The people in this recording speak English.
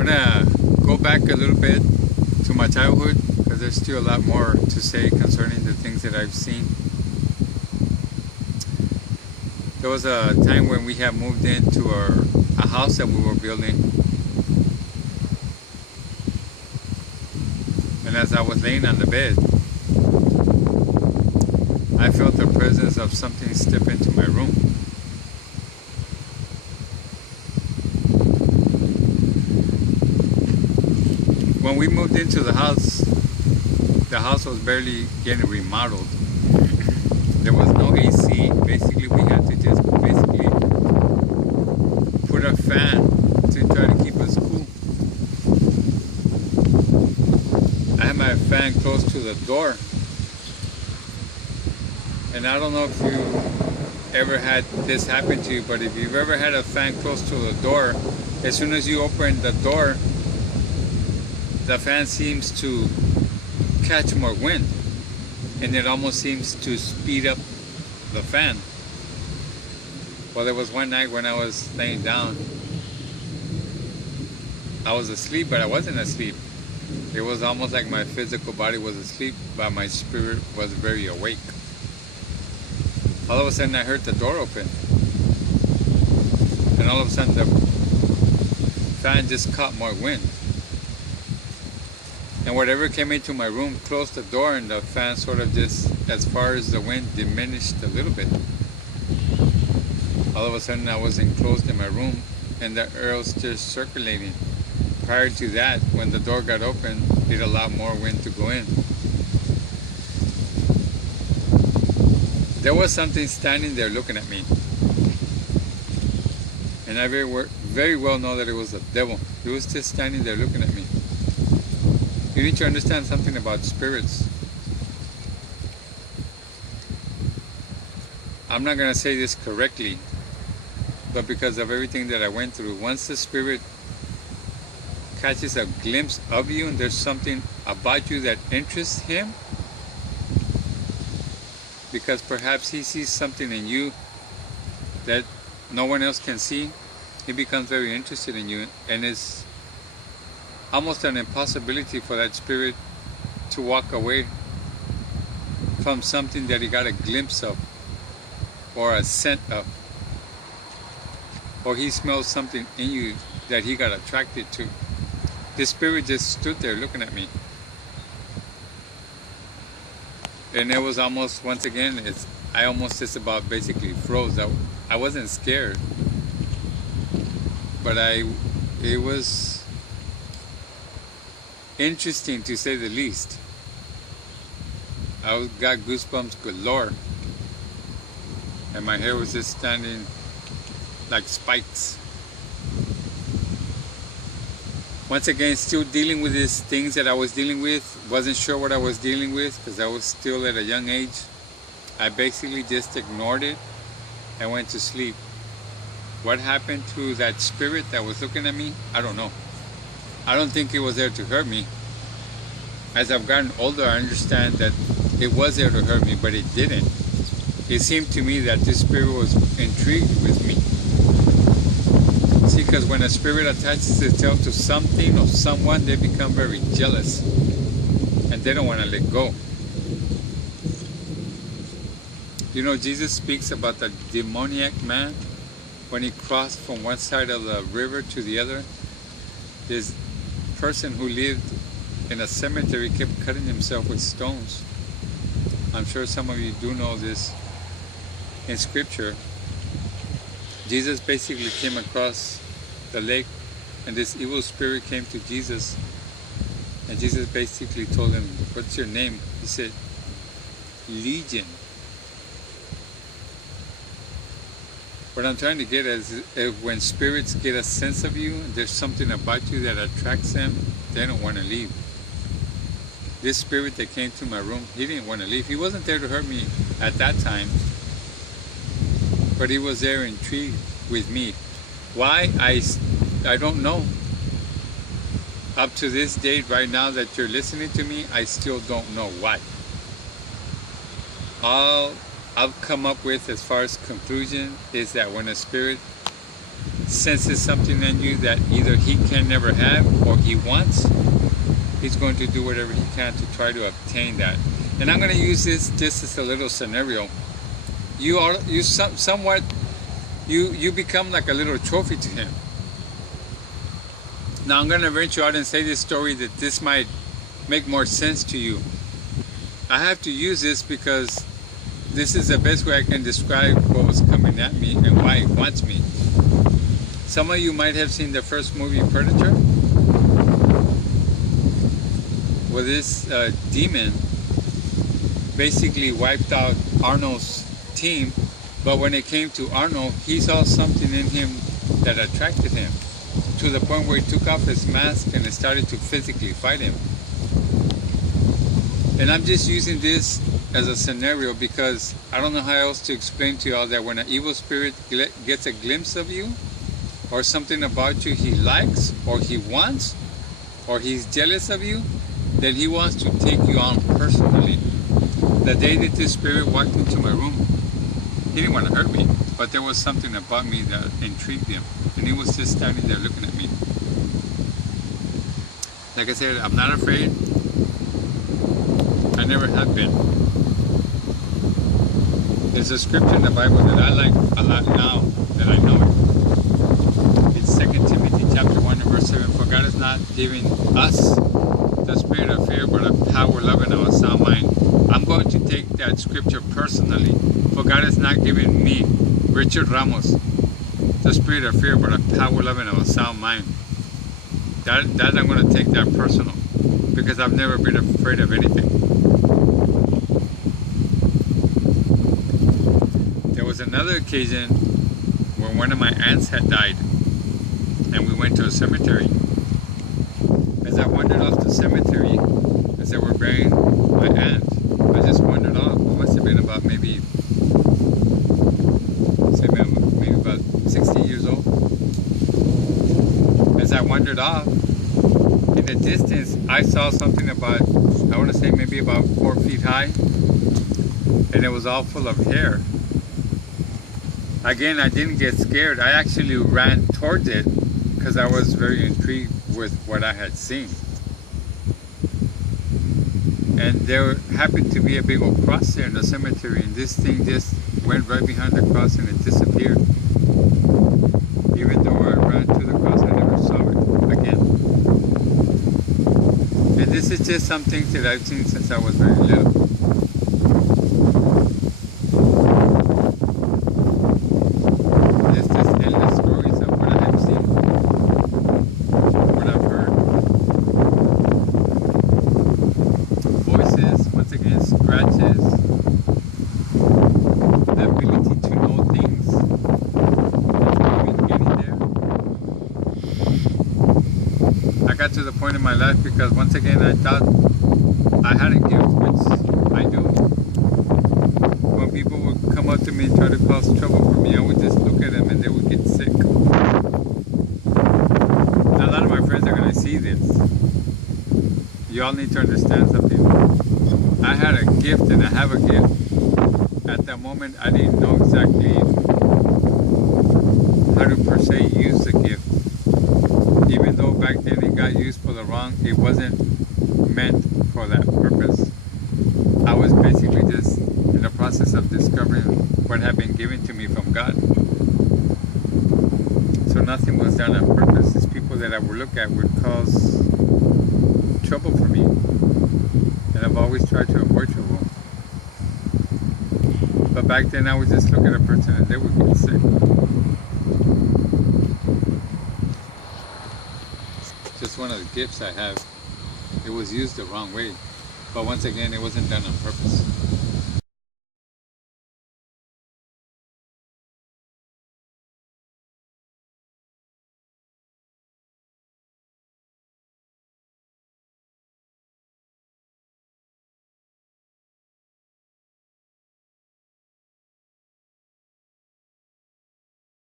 I'm gonna go back a little bit to my childhood because there's still a lot more to say concerning the things that I've seen. There was a time when we had moved into a house that we were building, and as I was laying on the bed, I felt the presence of something step into my room. When we moved into the house was barely getting remodeled. There was no AC. Basically, we had to just put a fan to try to keep us cool. I had my fan close to the door. And I don't know if you ever had this happen to you, but if you've ever had a fan close to the door, as soon as you open the door, the fan seems to catch more wind, and it almost seems to speed up the fan. Well, there was one night when I was laying down. I was asleep, but I wasn't asleep. It was almost like my physical body was asleep, but my spirit was very awake. All of a sudden I heard the door open, and all of a sudden the fan just caught more wind, and whatever came into my room closed the door, and the fan sort of just, as far as the wind, diminished a little bit. All of a sudden I was enclosed in my room, and the air was just circulating. Prior to that, when the door got open, it allowed more wind to go in. There was something standing there looking at me, and I very well know that it was the devil. He was just standing there looking at me. You need to understand something about spirits. I'm not going to say this correctly, but because of everything that I went through, once the spirit catches a glimpse of you and there's something about you that interests him, because perhaps he sees something in you that no one else can see, he becomes very interested in you, and it's almost an impossibility for that spirit to walk away from something that he got a glimpse of, or a scent of, or he smells something in you that he got attracted to. The spirit just stood there looking at me. And it was almost, once again, I almost just about basically froze. I wasn't scared, but it was interesting to say the least. I got goosebumps galore, and my hair was just standing like spikes. Once again, still dealing with these things that I was dealing with. Wasn't sure what I was dealing with because I was still at a young age. I basically just ignored it and went to sleep. What happened to that spirit that was looking at me? I don't know. I don't think it was there to hurt me. As I've gotten older, I understand that it was there to hurt me, but it didn't. It seemed to me that this spirit was intrigued with me. See, because when a spirit attaches itself to something or someone, they become very jealous, and they don't want to let go. You know, Jesus speaks about the demoniac man when he crossed from one side of the river to the other. This person who lived in a cemetery kept cutting himself with stones. I'm sure some of you do know this in scripture. Jesus basically came across the lake, and this evil spirit came to Jesus, and Jesus basically told him, "What's your name?" He said, "Legion." What I'm trying to get at is, when spirits get a sense of you, and there's something about you that attracts them, they don't want to leave. This spirit that came to my room, he didn't want to leave. He wasn't there to hurt me at that time, but he was there intrigued with me. Why? I don't know. Up to this date, right now that you're listening to me, I still don't know why. All I've come up with as far as conclusion is that when a spirit senses something in you that either he can never have or he wants, he's going to do whatever he can to try to obtain that. And I'm going to use this just as a little scenario. You somewhat become like a little trophy to him. Now I'm going to venture out and say this story that this might make more sense to you. I have to use this because this is the best way I can describe what was coming at me and why it wants me. Some of you might have seen the first movie, Predator. Well, this demon basically wiped out Arnold's team, but when it came to Arnold, he saw something in him that attracted him, to the point where he took off his mask and started to physically fight him. And I'm just using this as a scenario because I don't know how else to explain to y'all that when an evil spirit gets a glimpse of you, or something about you he likes, or he wants, or he's jealous of you, then he wants to take you on personally. The day that this spirit walked into my room, he didn't want to hurt me, but there was something about me that intrigued him, and he was just standing there looking at me. Like I said, I'm not afraid. I never have been. There's a scripture in the Bible that I like a lot now that I know it. It's 2 Timothy chapter 1 and verse 7. For God has not given us the spirit of fear, but of power, love, and of a sound mind. I'm going to take that scripture personally. For God has not given me, Richard Ramos, the spirit of fear, but of power, love, and of a sound mind. That I'm going to take that personal, because I've never been afraid of anything. There was another occasion when one of my aunts had died, and we went to a cemetery. As I wandered off the cemetery, as they were burying my aunt, I just wandered off. I must have been about maybe about 60 years old. As I wandered off, in the distance, I saw something about, I want to say maybe about 4 feet high, and it was all full of hair. Again, I didn't get scared. I actually ran towards it because I was very intrigued with what I had seen. And there happened to be a big old cross there in the cemetery, and this thing just went right behind the cross and it disappeared. Even though I ran to the cross, I never saw it again. And this is just some things that I've seen since I was very little. There's just endless stories of what I have seen, what I've heard. Voices, once again, scratches, the ability to know things, even getting there. I got to the point in my life because once again I thought I had a gift, which I do. When people would come up to me and try to cause trouble for me, I would just look at them and they would get sick. Now, a lot of my friends are going to see this. You all need to understand something. I had a gift and I have a gift. At that moment, I didn't know exactly how to per se use the gift. Even though back then it got used for the wrong, it wasn't meant for that purpose. I was basically just in the process of discovering what had been given to me from God. So nothing was done on purpose. These people that I would look at would cause trouble for me. And I've always tried to avoid trouble. But back then I would just look at a person and they would get sick. Just one of the gifts I have. It was used the wrong way. But once again, it wasn't done on purpose.